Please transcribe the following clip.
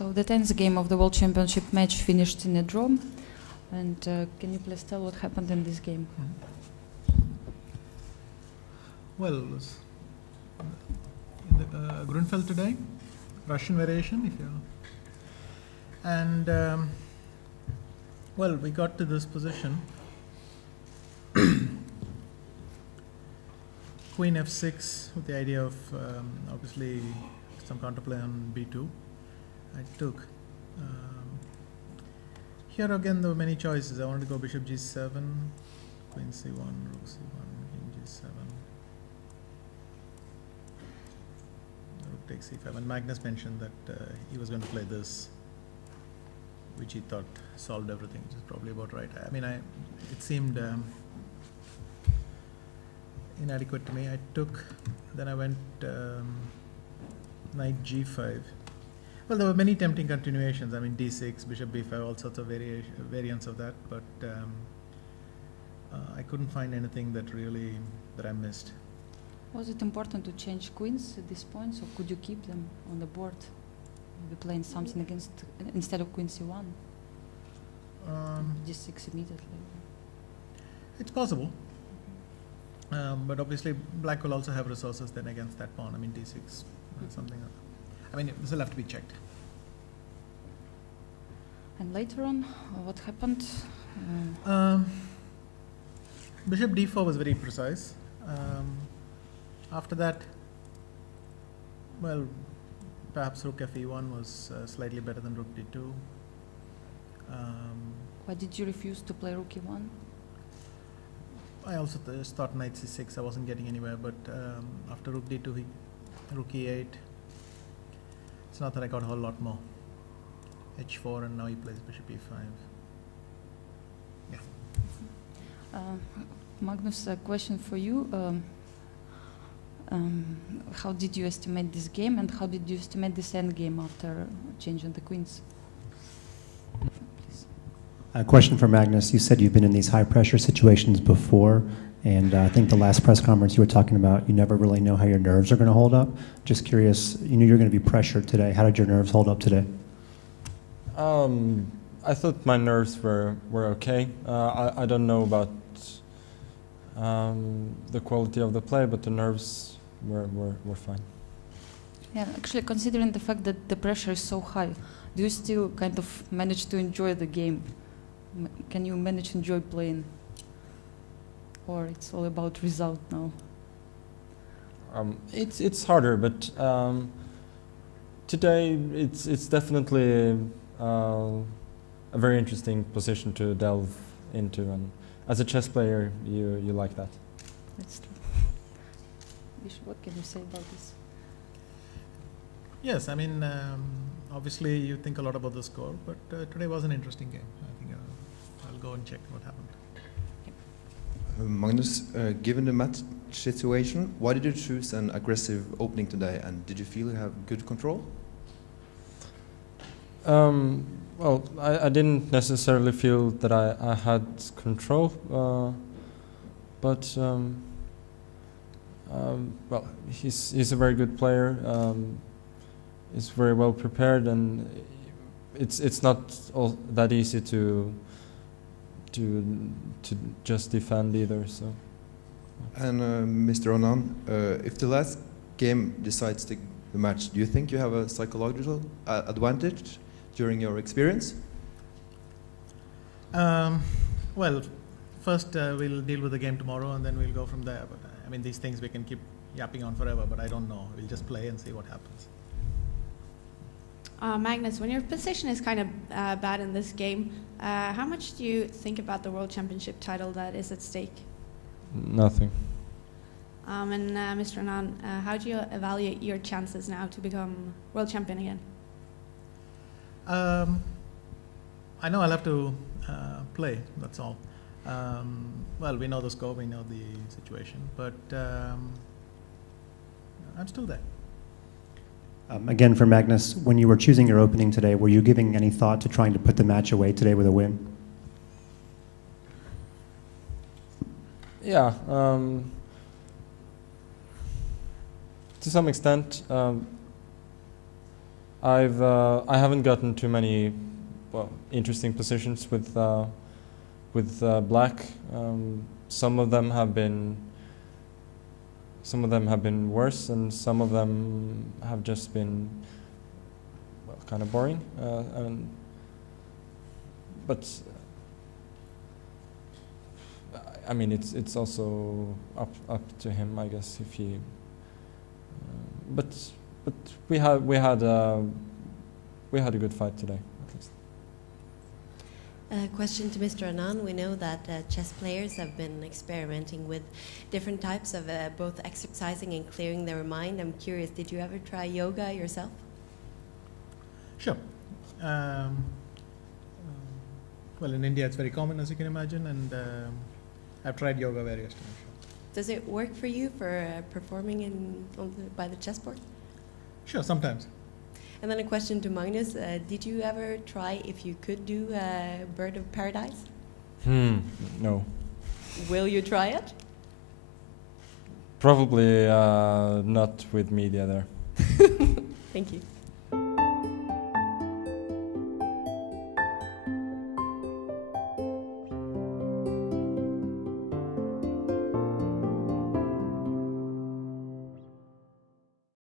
So the 10th game of the World Championship match finished in a draw. And can you please tell what happened in this game? Well, it was in the Gruenfeld today, Russian variation, if you. And well, we got to this position. Queen f6 with the idea of obviously some counterplay on b2. I took. Here again, there were many choices. I wanted to go bishop g7, queen c1, rook c1, king g7. Rook takes c5. And Magnus mentioned that he was going to play this, which he thought solved everything, which is probably about right. I mean, it seemed inadequate to me. I took, then I went knight g5. Well, there were many tempting continuations. I mean, d6, bishop b5, all sorts of variants of that, but I couldn't find anything that I missed. Was it important to change queens at this point, or could you keep them on the board? Maybe playing something against instead of queen c1, d6 immediately. It's possible, but obviously black will also have resources then against that pawn. I mean, d6, something. I mean, this will have to be checked. And later on, what happened? Bishop d4 was very precise. After that, well, perhaps rook fe1 was slightly better than rook d2. Why did you refuse to play rook e1? I also thought knight c6. I wasn't getting anywhere, but after rook d2, rook e8. It's not that I got a whole lot more. h4, and now he plays bishop e5. Yeah. Magnus, a question for you. How did you estimate this game, and how did you estimate this endgame after changing the queens? A question for Magnus. You said you've been in these high-pressure situations before, and I think the last press conference you were talking about, you never really know how your nerves are going to hold up. Just curious, you knew you were going to be pressured today. How did your nerves hold up today? I thought my nerves were okay. I don't know about the quality of the play, but the nerves were fine. Yeah, actually, considering the fact that the pressure is so high, do you still kind of manage to enjoy the game? Can you manage to enjoy playing? Or it's all about result now? It's harder, but today it's definitely a very interesting position to delve into, and as a chess player, you like that. That's true. Vishy, what can you say about this? Yes, I mean, obviously you think a lot about the score, but today was an interesting game. I think I'll go and check what happened. Magnus, given the match situation, why did you choose an aggressive opening today, and did you feel you have good control? Well, I didn't necessarily feel that I had control, but well, he's a very good player. He's very well prepared, and it's not all that easy to just defend either. So. And Mr. Anand, if the last game decides the match, do you think you have a psychological advantage during your experience? Well, first we'll deal with the game tomorrow, and then we'll go from there. But I mean, these things we can keep yapping on forever, but I don't know. We'll just play and see what happens. Magnus, when your position is kind of bad in this game, how much do you think about the World Championship title that is at stake? Nothing. And Mr. Anand, how do you evaluate your chances now to become world champion again? I know I'll have to play, that's all. Well, we know the score, we know the situation, but I'm still there. Again, for Magnus, when you were choosing your opening today, were you giving any thought to trying to put the match away today with a win? Yeah, to some extent. I haven't gotten too many interesting positions with black. Some of them have been worse, and some of them have just been kind of boring. But I mean, it's also up to him, I guess, if he. But we had a good fight today, at least. A question to Mr. Anand. We know that chess players have been experimenting with different types of both exercising and clearing their mind. I'm curious, did you ever try yoga yourself? Sure. Well, in India it's very common, as you can imagine, and I've tried yoga various times. Does it work for you for performing by the chessboard? Sure, sometimes. And then a question to Magnus. Did you ever try if you could do Bird of Paradise? No. Will you try it? Probably not with media there. Thank you.